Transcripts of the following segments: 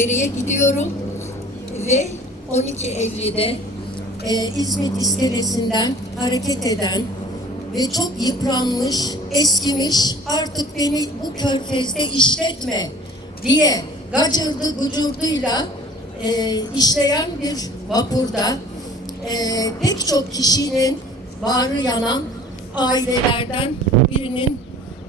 geriye gidiyorum ve 12 Eylül'de e, İzmit iskelesinden hareket eden ve çok yıpranmış, eskimiş artık beni bu körfezde işletme diye gacırdı gucurduyla e, işleyen bir vapurda e, pek çok kişinin bağrı yanan ailelerden birinin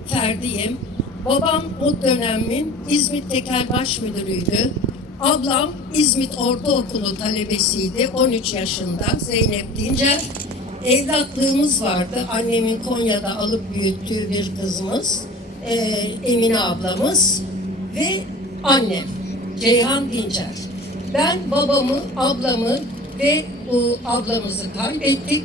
ferdiyim. Babam o dönemin İzmit Tekel Baş Müdürüydü. Ablam İzmit Ortaokulu talebesiydi. 13 yaşında Zeynep Dincer. Evlatlığımız vardı. Annemin Konya'da alıp büyüttüğü bir kızımız. Ee, Emine ablamız ve annem Ceyhan Dincer. Ben babamı, ablamı ve bu ablamızı kaybettik.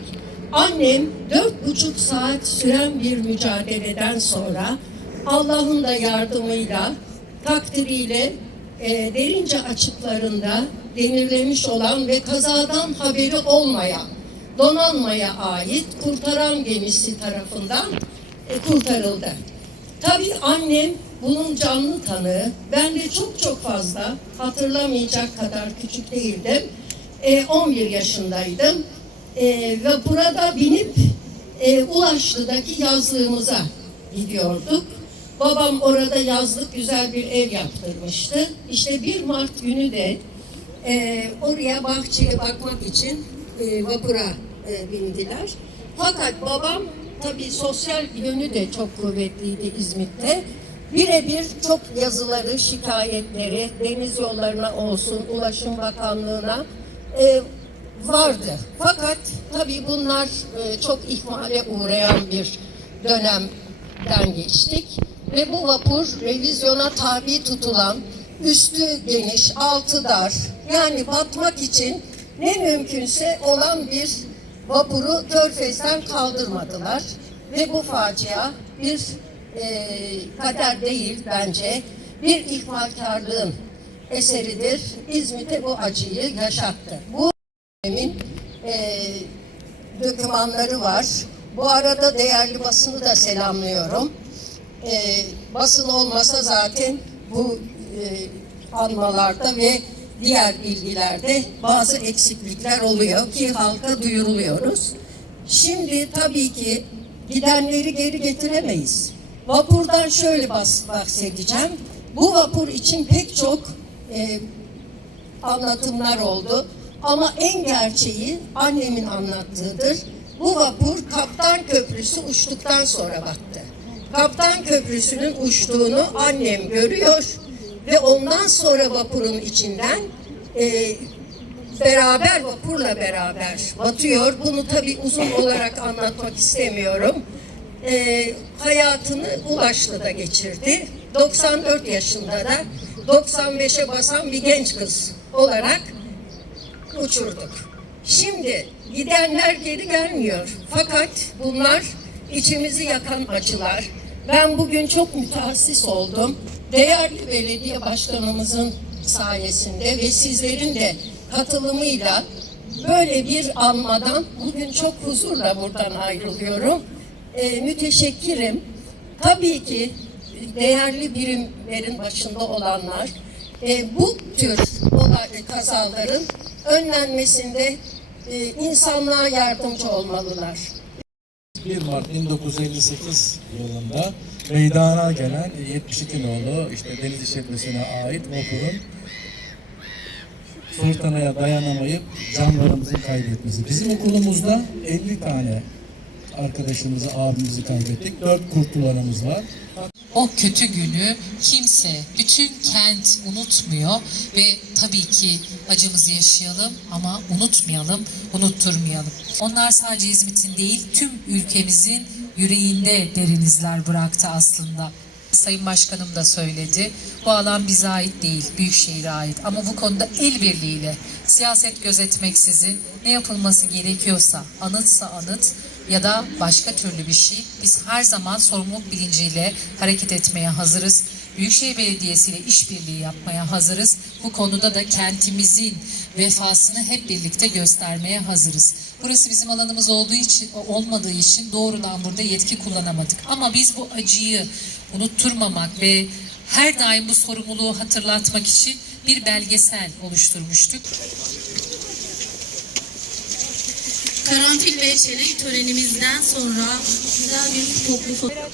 Annem dört buçuk saat süren bir mücadeleden sonra Allah'ın da yardımıyla, takdiriyle e, derince açıklarında demirlemiş olan ve kazadan haberi olmayan donanmaya ait kurtaran gemisi tarafından e, kurtarıldı. Tabii annem bunun canlı tanığı. Ben de çok çok fazla hatırlamayacak kadar küçük değildim. E, 11 yaşındaydım. E, ve burada binip e, Ulaşlı'daki yazlığımıza gidiyorduk. Babam orada yazlık güzel bir ev yaptırmıştı. İşte 1 Mart günü de e, oraya bahçeye bakmak için e, vapura e, bindiler. Fakat babam tabii sosyal yönü de çok kuvvetliydi İzmit'te. Birebir çok yazıları, şikayetleri deniz yollarına olsun, Ulaşım Bakanlığı'na e, vardı. Fakat tabii bunlar e, çok ihmale uğrayan bir dönemden geçtik. Ve bu vapur revizyona tabi tutulan, üstü geniş, altı dar, yani batmak için ne mümkünse olan bir vapuru Körfez'den kaldırmadılar. Ve bu facia bir e, kader değil bence, bir ihmalkarlığın eseridir. İzmit'e bu acıyı yaşattı. Bu dönemin e, dokümanları var. Bu arada değerli basını da selamlıyorum. E, basın olmasa zaten bu e, anmalarda ve diğer bilgilerde bazı eksiklikler oluyor ki halka duyuruluyoruz. Şimdi tabii ki gidenleri geri getiremeyiz. Vapurdan şöyle bahsedeceğim. Bu vapur için pek çok e, anlatımlar oldu. Ama en gerçeği annemin anlattığıdır. Bu vapur Kaptan Köprüsü uçtuktan sonra battı. Kaptan Köprüsü'nün uçtuğunu annem görüyor ve ondan sonra vapurun içinden e, beraber vapurla beraber batıyor. Bunu tabii uzun olarak anlatmak istemiyorum. E, hayatını Ulaşlı'da geçirdi. 94 yaşında da 95'e basan bir genç kız olarak uçurduk. Şimdi gidenler geri gelmiyor. Fakat bunlar içimizi yakan acılar. Ben bugün çok müteassis oldum. Değerli belediye başkanımızın sayesinde ve sizlerin de katılımıyla böyle bir anmadan bugün çok huzurla buradan ayrılıyorum. Ee, müteşekkirim. Tabii ki değerli birimlerin başında olanlar e, bu tür olay, kazaların önlenmesinde e, insanlığa yardımcı olmalılar. 1 Mart 1958 yılında meydana gelen 72 nolu işte deniz işletmesine ait vapurun fırtınaya dayanamayıp canlarımızı kaybetmesi. Bizim okulumuzda 50 tane arkadaşımızı, abimizi kaybettik. 4 kurtlularımız var. O kötü günü kimse, bütün kent unutmuyor ve tabii ki acımızı yaşayalım ama unutmayalım, unutturmayalım. Onlar sadece İzmit'in değil, tüm ülkemizin yüreğinde derin izler bıraktı aslında. Sayın Başkanım da söyledi. Bu alan bize ait değil, Büyükşehir'e ait. Ama bu konuda el birliğiyle, siyaset gözetmeksizin ne yapılması gerekiyorsa, anıtsa anıt ya da başka türlü bir şey, biz her zaman sorumluluk bilinciyle hareket etmeye hazırız. Büyükşehir Belediyesi ile işbirliği yapmaya hazırız. Bu konuda da kentimizin vefasını hep birlikte göstermeye hazırız. Burası bizim alanımız olduğu için olmadığı için doğrudan burada yetki kullanamadık. Ama biz bu acıyı unutturmamak ve her daim bu sorumluluğu hatırlatmak için bir belgesel oluşturmuştuk karanfil ve çelenk törenimizden sonra güzel bir toplu fotoğraf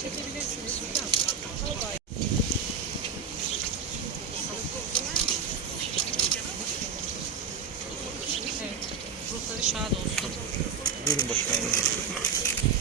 Buyurun başkanım.